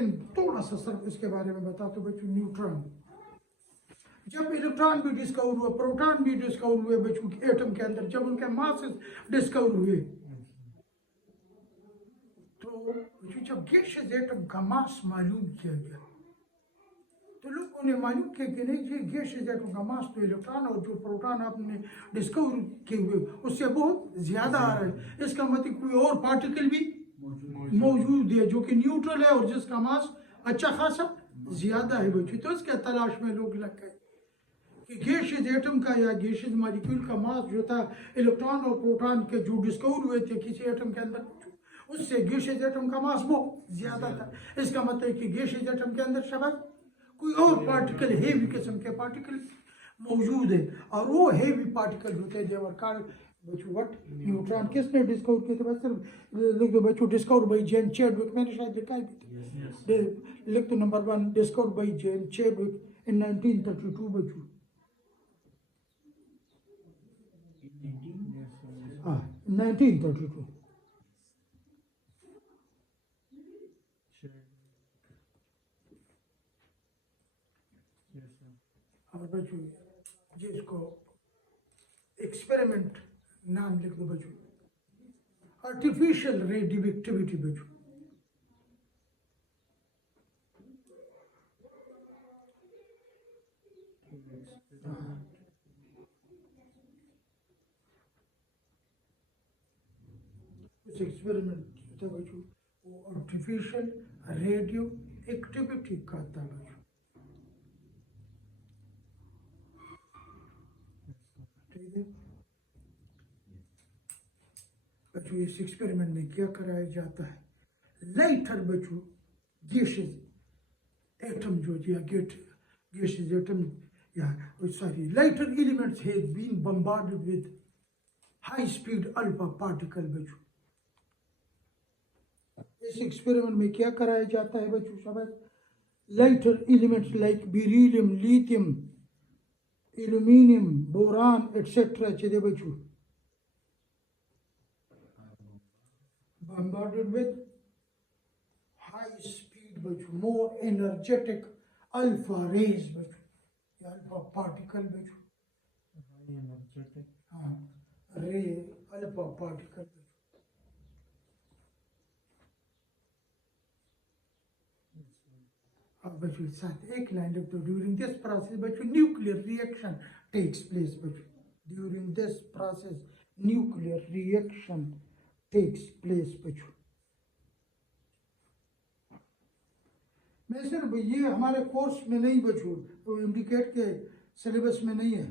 लेकिन थोड़ा सा सिर्फ इसके बारे में बता तो बच्चों, न्यूट्रॉन जब इलेक्ट्रॉन भी डिस्कवर हुआ, प्रोटॉन भी डिस्कवर हुए बच्चों एटम के अंदर, जब उनके मासेस डिस्कवर हुए, तो जब गैसियस एटम का मास मालूम किया गया तो लोगों ने मालूम किया कि नहीं, ये गैसियस एटम का मास तो इलेक्ट्रॉन और जो प्रोटॉन आपने डिस्कवर किए हुए उससे बहुत ज्यादा आ रहा है, इसका मतलब कोई और पार्टिकल भी मौजूद है जो कि न्यूट्रल है और जिसका मास अच्छा खासा ज्यादा है बच्चों। तो इसके तलाश में लोग लग गए कि गैसियस एटम का या गैसियस मॉलिक्यूल का मास जो था इलेक्ट्रॉन और प्रोटॉन के जो डिस्कवर हुए थे किसी एटम के अंदर, उससे गैसियस एटम का मास बहुत ज्यादा था। इसका मतलब है कि गैसियस एटम के अंदर शायद कोई और पार्टिकल, हेवी किस्म के पार्टिकल मौजूद है, और वो हेवी पार्टिकल होते हैं देवर कॉल्ड बच्चों व्हाट, न्यूट्रॉन। किसने डिस्कवर किए थे बच्चों? लिख दो बच्चों, डिस्कवर बाई जेम्स चैडविक, मैंने शायद लिखा है, लिख दो number 1, discover by James Chadwick in 1932 बच्चों। हाँ 1932। और बच्चों जिसको एक्सपेरिमेंट नाम लिख दो बच्चों, आर्टिफिशियल रेडिएटिविटी बच्चों। उस एक्सपेरिमेंट था बच्चों, वो आर्टिफिशियल रेडियो एक्टिविटी का था बच्चों। ठीक है बच्चों, इस एक्सपेरिमेंट में क्या कराया जाता है, लाइटर बच्चों गैसेस एटम जो या गैसेस एटम या sorry, lighter elements have been bombarded with high speed alpha particle बच्चों। इस एक्सपेरिमेंट में क्या कराया जाता है बच्चों? शाबाश, lighter elements like beryllium, lithium, aluminium, boron etcetera चले बच्चों, bombarded with high speed बच्चों, more energetic alpha rays बच्चों, अल्फा पार्टिकल बच्चों, हाँ रे अल्फा पार्टिकल। अब बच्चों साथ एक लाइन लिख दो, ड्यूरिंग दिस प्रोसेस बच्चों न्यूक्लियर रिएक्शन टेक्स प्लेस बच्चों, during this process nuclear reaction takes place बच्चों। मैं सिर्फ ये हमारे कोर्स में नहीं बच्चों, तो इंडिकेट के सिलेबस में नहीं है,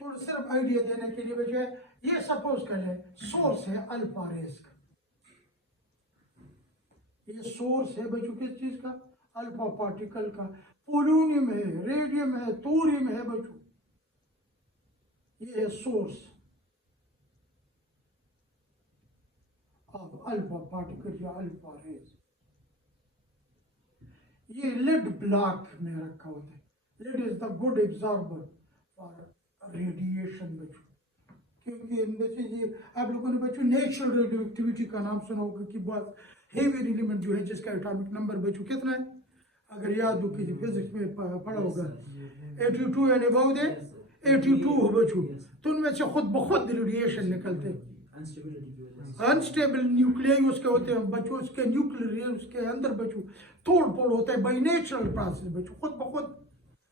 तो सिर्फ आइडिया देने के लिए बच्चे, ये सपोज कर ले सोर्स है अल्फा रेज का, ये सोर्स है बच्चों किस चीज का? अल्फा पार्टिकल का। पोलोनियम है, रेडियम है, थोरियम है बच्चों, ये है सोर्स ऑफ अल्फा पार्टिकल या अल्फा रेज। ये लेड ब्लॉक में रखा होता है, lead is the good absorber for radiation बच्चों, क्योंकि इनमें से ये आप लोगों ने बच्चों नेचुरल रेडियोएक्टिविटी का नाम सुना होगा कि बहुत हेवी एलिमेंट जो है जिसका एटॉमिक नंबर बच्चों कितना है, अगर याद हो किसी फिजिक्स में पढ़ा होगा, 82 एंड अबव दे 82 हो बच्चों, तो उनमें से खुद बहुत रेडिएशन निकलते हैं, अनस्टेबल न्यूक्लियाई उसके होते हैं बच्चों, उसके न्यूक्लियर उसके अंदर बच्चों तोड़ फोड़ होता है बाई नेचुरल प्रोसेस बच्चों, खुद ब खुद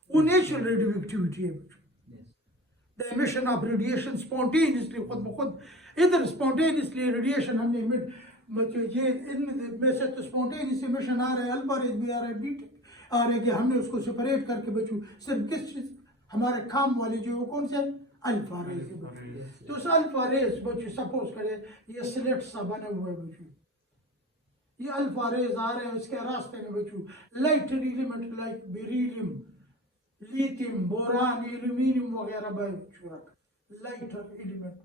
वो नेचुरल रेडियोएक्टिविटी है बच्चों। The emission of radiation spontaneously, खुद ब खुद इधर स्पॉन्टेनियसली रेडिएशन हमने इमिट बच्चों, ये इनमें से तो स्पॉन्टेनियस एमिशन आ रहा है, अल्फा रेज भी आ रहा है, बीटा आ रहा है, कि हमने उसको सेपरेट करके बच्चों सिर्फ किस चीज हमारे काम वाले जो वो कौन से अल्फा रेज है, तो उस अल्फा रेज बच्चों सपोज करें ये स्लेट सा बने हुए बच्चों, ये अल्फा रेज आ रहे हैं, इसके रास्ते में बच्चों lighter element like beryllium, lithium, boron, aluminium वगैरह बच्चों, लाइटर एलिमेंट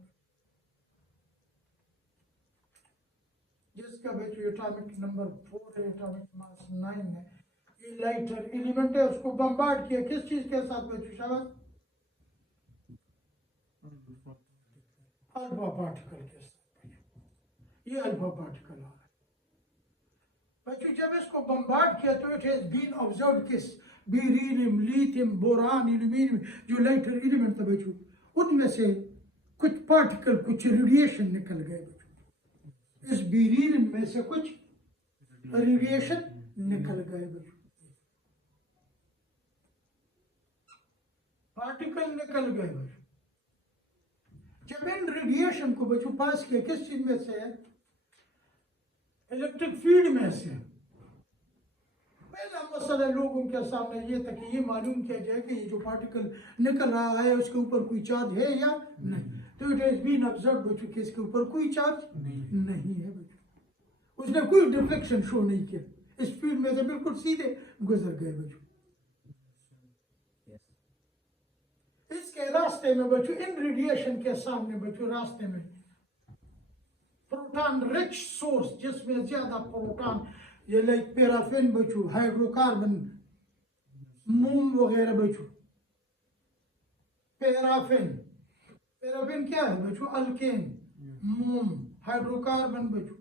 जिसका बच्चों एटॉमिक नंबर 4 है, एटॉमिक मास 9 है, ये लाइटर एलिमेंट है, उसको बम्बार्ड किया किस चीज के साथ बच्चों? शाबाश, अल्फा पार्टिकल के साथ। ये अल्फा पार्टिकल आ रहा है बच्चों जब इसको बम्बार्ड किया तो इट हैज बीन ऑब्जर्व्ड कि बेरिलियम, लिथियम, बोरान, एल्यूमिनियम जो लाइटर एलिमेंट था बच्चों, उनमें से कुछ पार्टिकल, कुछ रेडिएशन निकल गए बच्चों। इस बेरिलियम में से कुछ रेडिएशन निकल गए बच्चों, पार्टिकल निकल गए बच्चों। जब इन रेडिएशन को बच्चों पास किया, किस चीज में से है? इलेक्ट्रिक फील्ड में से। पहला मसला लोगों के सामने ये था कि ये मालूम किया जाए कि ये जो पार्टिकल निकल रहा है उसके ऊपर कोई चार्ज है या नहीं। तो इट हैज बीन ऑब्जर्व्ड बच्चों कि इसके ऊपर कोई चार्ज नहीं है बच्चों, उसने कोई डिफ्लेक्शन शो नहीं किया, इस फील्ड में से बिल्कुल सीधे गुजर गए बच्चों। इसके रास्ते में बच्चों, इन रेडिएशन के सामने बच्चों रास्ते में प्रोटॉन रिच सोर्स, जिसमें ज्यादा प्रोटॉन, ये लाइक पैराफिन बच्चों, हाइड्रोकार्बन, मोम वगैरह बच्चों। पैराफिन, पैराफिन क्या है बच्चों? अल्केन। मोम हाइड्रोकार्बन बच्चों,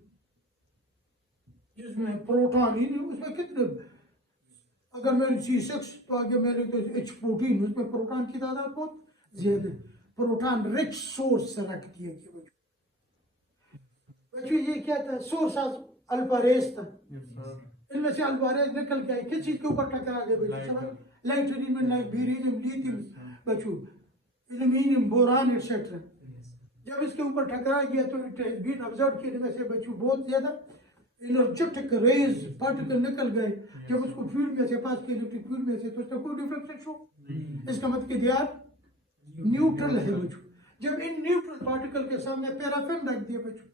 जिसमें प्रोटॉन ही नहीं, उसमें कितने, अगर मैं C6 तो आगे मेरे तो H14, उसमें प्रोटॉन की तादाद बहुत ज्यादा। प्रोटॉन रिच सोर्स से रख दिया गया बच्चों। ये क्या था? सोर्स अल्फा रेस था, इनमें से अल्फा रेस निकल के किस चीज के ऊपर टकरा गए बच्चों? Light element like beryllium, lithium बच्चों, एल्यूमिनियम, बोरान एटसेट्रा। जब इसके ऊपर टकरा गया तो इट हैज बीन ऑब्जर्व्ड कि इनमें से बच्चों बहुत ज्यादा एनर्जेटिक रेज पार्टिकल निकल गए। जब उसको फील्ड में से पास किया, इलेक्ट्रिक फील्ड में से, तो उसका कोई डिफ्लेक्शन शो, इसका मतलब कि दे आर न्यूट्रल है बच्चों। जब इन न्यूट्रल पार्टिकल के सामने पैराफिन रख दिया बच्चों,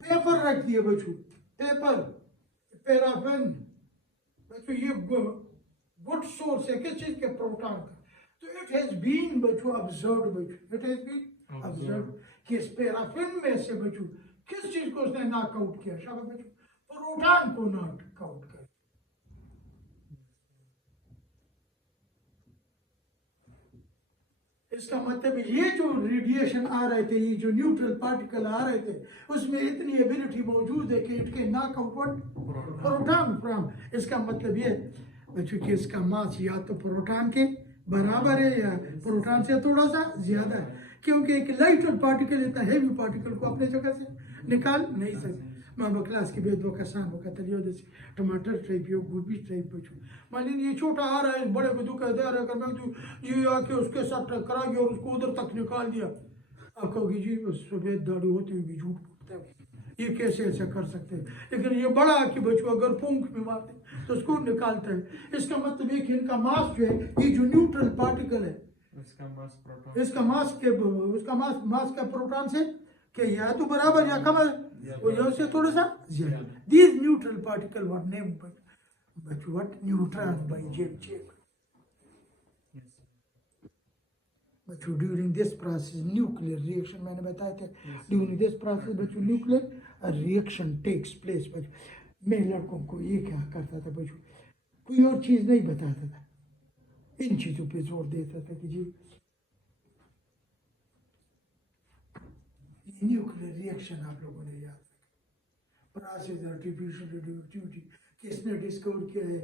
पेपर रख दिए बच्चों, पेपर, पैराफिन बच्चों, ये गुड सोर्स है किस चीज के? प्रोटॉन का। तो इट हैज बीन बच्चों ऑब्जर्व्ड बच्चों, इट हैज बीन ऑब्जर्व्ड कि इस पैराफिन में से बच्चों किस चीज को उसने नॉकआउट किया? शाबाश बच्चों, प्रोटॉन को नॉकआउट किया। इसका मतलब ये जो रेडिएशन आ रहे थे, ये जो न्यूट्रल पार्टिकल आ रहे थे, उसमें इतनी एबिलिटी मौजूद है कि it can knock out proton from. इसका मतलब ये बच्चों कि इसका मास या तो प्रोटॉन के बराबर है या प्रोटॉन से थोड़ा सा ज्यादा है, क्योंकि एक लाइटर पार्टिकल इतना हैवी पार्टिकल को अपने जगह से निकाल नहीं सकते। माँ क्लास के बेद कसान वो कहते जैसे टमाटर टाइप या गोभी टाइप बच्चों, मान लीजिए ये छोटा आ रहा है, बड़े को दुख दे रहा है, अगर मैं जी आके उसके साथ टकरा गया और उसको उधर तक निकाल दिया, आप कहोगे जी बस सफेद दाढ़ी होती हुई भी झूठ बोलते हैं, ये कैसे ऐसा कर सकते हैं। लेकिन ये बड़ा कि बच्चों अगर पूंख में मारते तो उसको निकालते हैं। इसका मतलब ये कि इनका मास जो है, ये जो न्यूट्रल पार्टिकल है, इसका मास के उसका मास का प्रोटॉन से कि या तो बराबर या कम है, और से थोड़ा सा ज्यादा। These neutral particle were named बच्चों what? Neutrons by James check. बच्चों during this process nuclear reaction, मैंने बताया था, ड्यूरिंग दिस प्रोसेस बच्चों न्यूक्लियर रिएक्शन टेक्स प्लेस। बच्चों मैं लड़कों को ये क्या करता था बच्चों, कोई और चीज नहीं बताता था, इन चीजों पे जोर देता था कि जी न्यूक्लियर रिएक्शन आप लोगों ने याद रखा, प्रोसेस आर्टिफिशियल रेडियोएक्टिविटी किसने डिस्कवर किया है,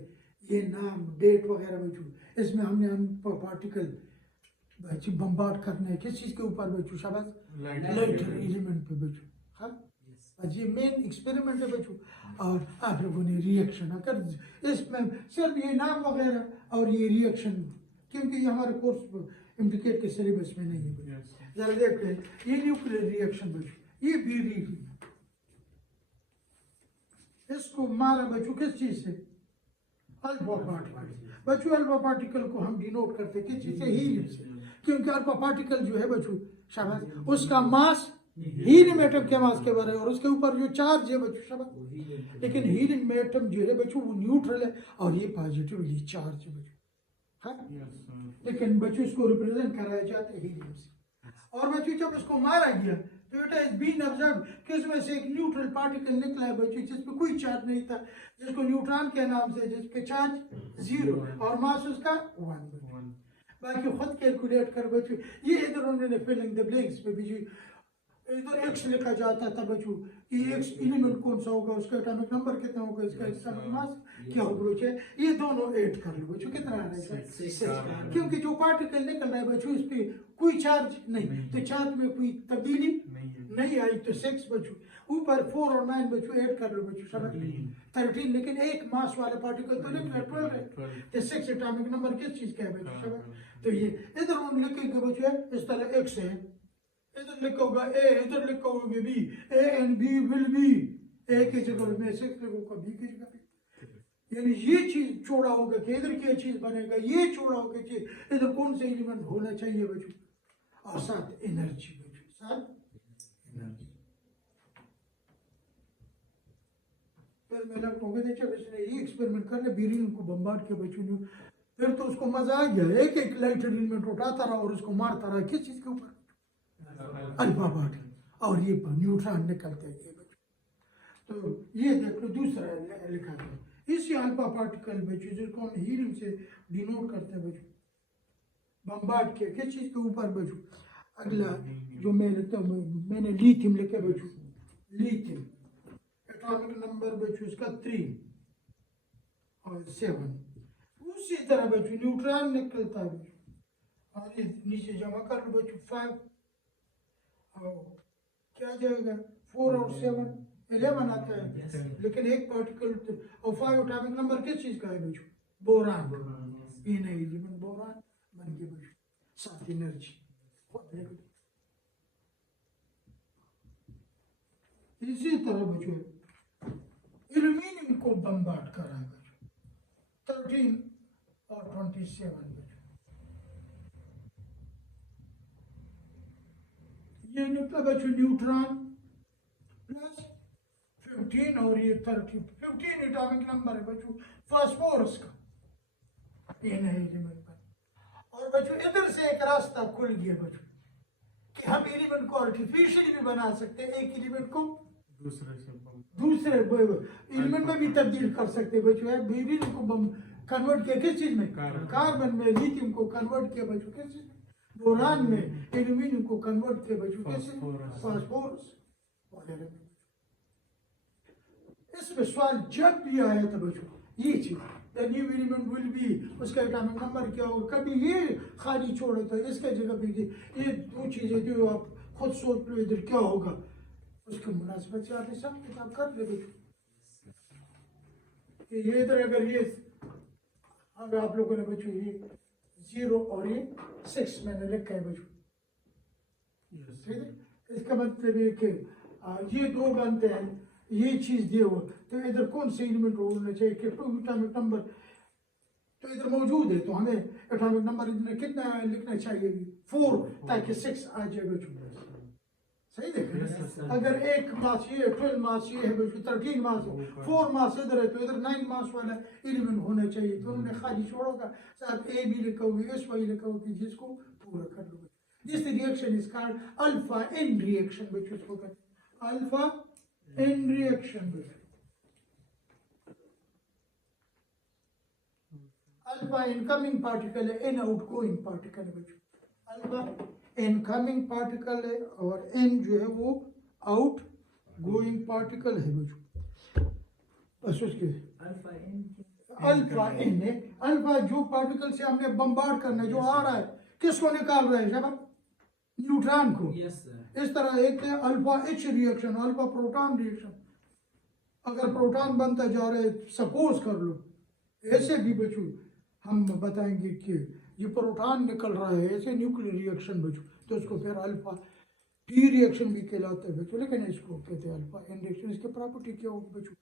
ये नाम डेट वगैरह बच्चों, इसमें हमने पार्टिकल बच्चों बम्बार्ड करने किस चीज के ऊपर बच्चों? शाबाश, लाइटर एलिमेंट पे बच्चों। हाँ ये मेन एक्सपेरिमेंट है बच्चों। और आप लोगों ने रिएक्शन अगर इसमें सिर्फ ये नाम वगैरह और ये रिएक्शन, क्योंकि ये हमारे कोर्स इंडिकेट के सिलेबस में नहीं है, जरा देखते हैं ये न्यूक्लियर रिएक्शन बच्चों, ये बेरिलियम, इसको मारा बच्चों किस चीज से? Alpha particle. बच्चों अल्फा पार्टिकल को हम डिनोट करते हैं किस चीज से? हीलियम से, क्योंकि अल्फा पार्टिकल जो है बच्चों शाबाश, उसका मास हीलियम एटम के मास के बराबर है, और उसके ऊपर जो चार्ज है बच्चों शाबाश, लेकिन हीलियम एटम जो है बच्चों वो न्यूट्रल है और ये पॉजिटिवली चार्ज है बच्चों। हाँ लेकिन बच्चों इसको रिप्रेजेंट कराया जाता है हीलियम से। और बच्चों जब इसको मारा गया तो इट हैज बीन ऑब्जर्व्ड कि इसमें से एक न्यूट्रल पार्टिकल निकला है बच्चों, जिसमें कोई चार्ज नहीं था, जिसको न्यूट्रॉन के नाम से, जिसके चार्ज 0 और मास उसका 1। बाकी खुद कैलकुलेट कर बच्चों, ये इधर उन्होंने फिलिंग द ब्लैंक्स पे भी इधर एक्स लिखा जाता था बच्चों कि एक्स एलिमेंट कौन सा होगा, उसका एटॉमिक नंबर कितना होगा, इसका एटॉमिक मास क्या होगा बच्चे, ये दोनों ऐड कर लो बच्चों, कितना आ रहा है 6, क्योंकि जो पार्टिकल निकल रहा है बच्चों इस पे कोई चार्ज नहीं, तो चार्ज में कोई तब्दीली नहीं आई, तो 6 बच्चों, ऊपर 4 और 9 बच्चों ऐड कर लो बच्चों, समझ 13, लेकिन एक मास वाला पार्टिकल तो निकला 12 है, तो 6 एटॉमिक नंबर किस चीज का है बच्चों, समझ। तो ये इधर हम लिखेंगे बच्चों इस तरह एक्स है, इधर लिखोगा ए, इधर लिखोगे B, A and B will be, A की जगह में 6 लिखोगा, बी की जगह पे, यानी ये चीज छोड़ा होगा कि इधर क्या चीज बनेगा, ये छोड़ा होगा कि इधर कौन सा एलिमेंट होना चाहिए बच्चों, और साथ एनर्जी बच्चों, साथ एनर्जी। फिर मैं लगता जब इसने ये एक्सपेरिमेंट कर लिया, बेरिलियम को बम्बार्ड किया बच्चों ने, फिर तो उसको मजा आ गया, एक एक लाइटर एलिमेंट उठाता रहा और उसको मारता रहा, किस चीज के ऊपर, अल्फा पार्टिकल, और ये न्यूट्रॉन निकलते हैं ये बच्चों। तो ये देख लो दूसरा लिखा है, इसी अल्फा पार्टिकल बच्चों जिसको हम हीलियम से डिनोट करते हैं बच्चों, बम्बार्ड किया किस चीज के ऊपर बच्चों। अगला जो मैं लिखता हूँ, मैंने लिथियम लिखा बच्चों, लिथियम एटॉमिक नंबर बच्चों इसका 3 और 7, उसी तरह बच्चों न्यूट्रॉन निकलता है बच्चों, और ये नीचे जमा कर लो बच्चों 5, क्या जाएगा 4 और 7 11 आता है, लेकिन एक पार्टिकल और 5 एटॉमिक नंबर किस चीज का है बच्चों, बोरान, ये नहीं एलिमेंट बोरान बन गया बच्चों, साथ एनर्जी। इसी तरह बच्चों एल्यूमिनियम को बम्बार्ड करा है बच्चों 13 और 27 बच्चों, ये निकला बच्चों न्यूट्रॉन प्लस 15 और ये 30, 15 एटॉमिक नंबर है बच्चों फास्फोरस का, ये नहीं एलिमेंट पर। और बच्चों इधर से एक रास्ता खुल गया बच्चों कि हम एलिमेंट को आर्टिफिशियली भी बना सकते हैं, एक एलिमेंट को दूसरे एलिमेंट में भी तब्दील कर सकते हैं बच्चों। बेरिलियम को कन्वर्ट किया किस चीज में, कार्बन में, लिथियम को कन्वर्ट किया बच्चों किस चीज में, बोरान में, एल्यूमिनियम को कन्वर्ट किया बच्चों कैसे, फास्फोरस वगैरह में। इसमें सवाल जब भी आया था बच्चों ये चीज, the new element will be, उसका एटॉमिक नंबर क्या होगा, कभी ये खाली छोड़ा था इसके जगह पे ये 2 चीजें जो आप खुद सोच लो इधर क्या होगा, उसके मुनासिबत से आप सब किताब कर ले बच्चों। ये इधर अगर ये अगर आप लोगों ने बच्चों ये 0 और ये 6 मैंने लिखा है बच्चों, ठीक है, इसका मतलब ये कि ये 2 बनते हैं, ये चीज दिए हो, तो इधर कौन से एलिमेंट होना चाहिए कि 2 एटॉमिक नंबर तो इधर मौजूद है, तो हमें एटॉमिक नंबर इधर कितना लिखना चाहिए 4, ताकि 6 आ जाए बच्चों, सही देखें। अगर एक मास ये 12 मास ये है बच्चों, 13 मास है, 4 मास इधर है, तो इधर 9 मास वाला एलिमेंट होना चाहिए, तो उन्होंने खाली छोड़ोगा, साथ ए भी लिखा होगा, एस वाई लिखा होगा, जिसको पूरा कर लो। This reaction is called alpha n reaction बच्चों, इसको कहते हैं अल्फा एन रिएक्शन बच्चों। अल्फा इनकमिंग पार्टिकल है, एन आउटगोइंग पार्टिकल है बच्चों, अल्फा इनकमिंग पार्टिकल है और एन जो है वो आउट गोइंग पार्टिकल है बच्चों। बस उसके अल्फा एन है, अल्फा जो पार्टिकल से हमने बम्बार्ड करना है, जो आ रहा है, किसको निकाल रहा है जब, न्यूट्रॉन को। इस तरह एक है alpha H reaction, alpha proton reaction, अगर प्रोटॉन बनता जा रहा है, सपोज कर लो ऐसे भी बच्चों हम बताएंगे कि ये प्रोटॉन निकल रहा है, ऐसे न्यूक्लियर रिएक्शन बच्चों, तो इसको फिर अल्फा टी रिएक्शन भी कहलाता है बच्चों, लेकिन इसको कहते हैं अल्फा एन रिएक्शन। इसके प्रॉपर्टी क्या होगी बच्चों,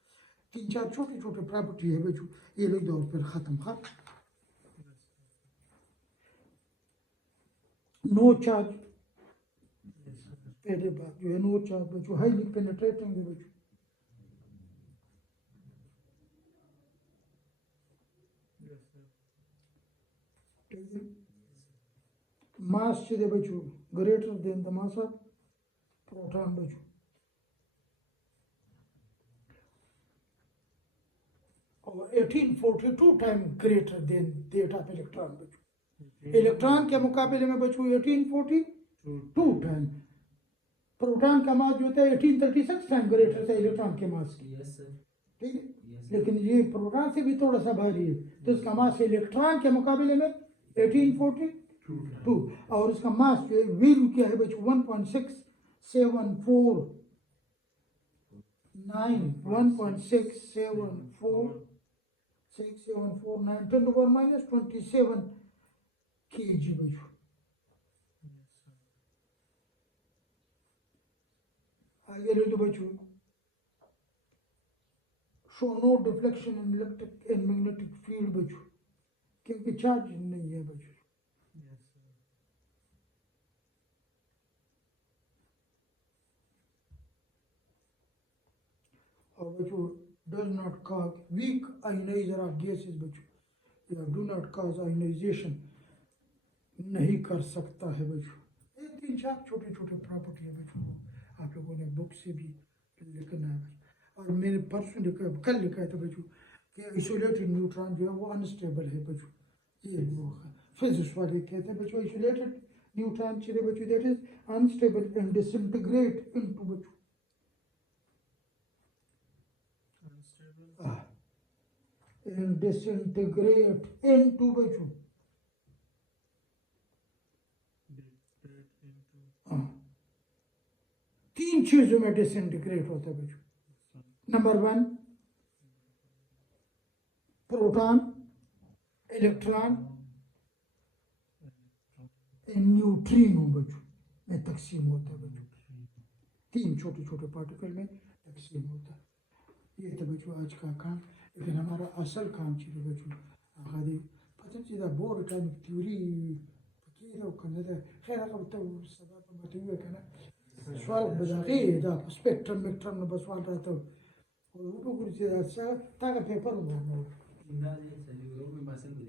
3-4 छोटे छोटे प्रॉपर्टी है बच्चों, ये लिख दो फिर खत्म। नो चार्ज, पहले बात जो है नो चार्ज बच्चों, हाईली पेनिट्रेटिंग है बच्चों, मास से बच्चों greater than the mass of proton बच्चों, और 1842 time greater than that of electron बच्चों, इलेक्ट्रॉन के मुकाबले में बच्चों 1842 टाइम प्रोटॉन का मास जो होता है 1836 टाइम ग्रेटर होता है इलेक्ट्रॉन के मास की, यस सर, ठीक है। यस लेकिन ये प्रोटॉन से भी थोड़ा सा भारी है, तो इसका मास इलेक्ट्रॉन के मुकाबले में 1842, और उसका मास जो है वीरू क्या है बच्चों 1.674 10 to power minus 27 kg बच्चों। आगे ले लो बच्चों, show no deflection in electric and magnetic field बच्चों, क्योंकि चार्ज नहीं है बच्चों। और बच्चों does not cause weak ionizer of gases बच्चों, या do not cause ionization नहीं कर सकता है बच्चों। ये 3-4 छोटे छोटे प्रॉपर्टी है बच्चों, आप लोगों ने बुक से भी लिखना है बच्चों। और मैंने परसों लिखा, कल लिखा है था बच्चों कि आइसोलेटेड न्यूट्रॉन जो है वो अनस्टेबल है बच्चों। ये वो फिजिक्स वाले कहते हैं बच्चों आइसोलेटेड न्यूट्रॉन चले बच्चों that is unstable and disintegrate into बच्चों and disintegrate into बच्चों तीन चीजों में डिसइंटीग्रेट होता है बच्चों। नंबर 1 प्रोटॉन, इलेक्ट्रॉन, न्यूट्रिनो बच्चों में तकसीम होता है बच्चों। 3 छोटे छोटे पार्टिकल में तकसीम होता है। ये तो बच्चों आज का काम, लेकिन हमारा असल काम चीज़ बच्चों आगे पता चीज़ बोर एटॉमिक थ्योरी फकीर करना था। खैर अगर तो सदा तो बताइए कहना सवाल बजाते दा स्पेक्ट्रम मेक्ट्रम में बस वाल रहा तो वो कुछ अच्छा ताका पेपर हुआ इंदा जी सर, यूरोप में भाषण भी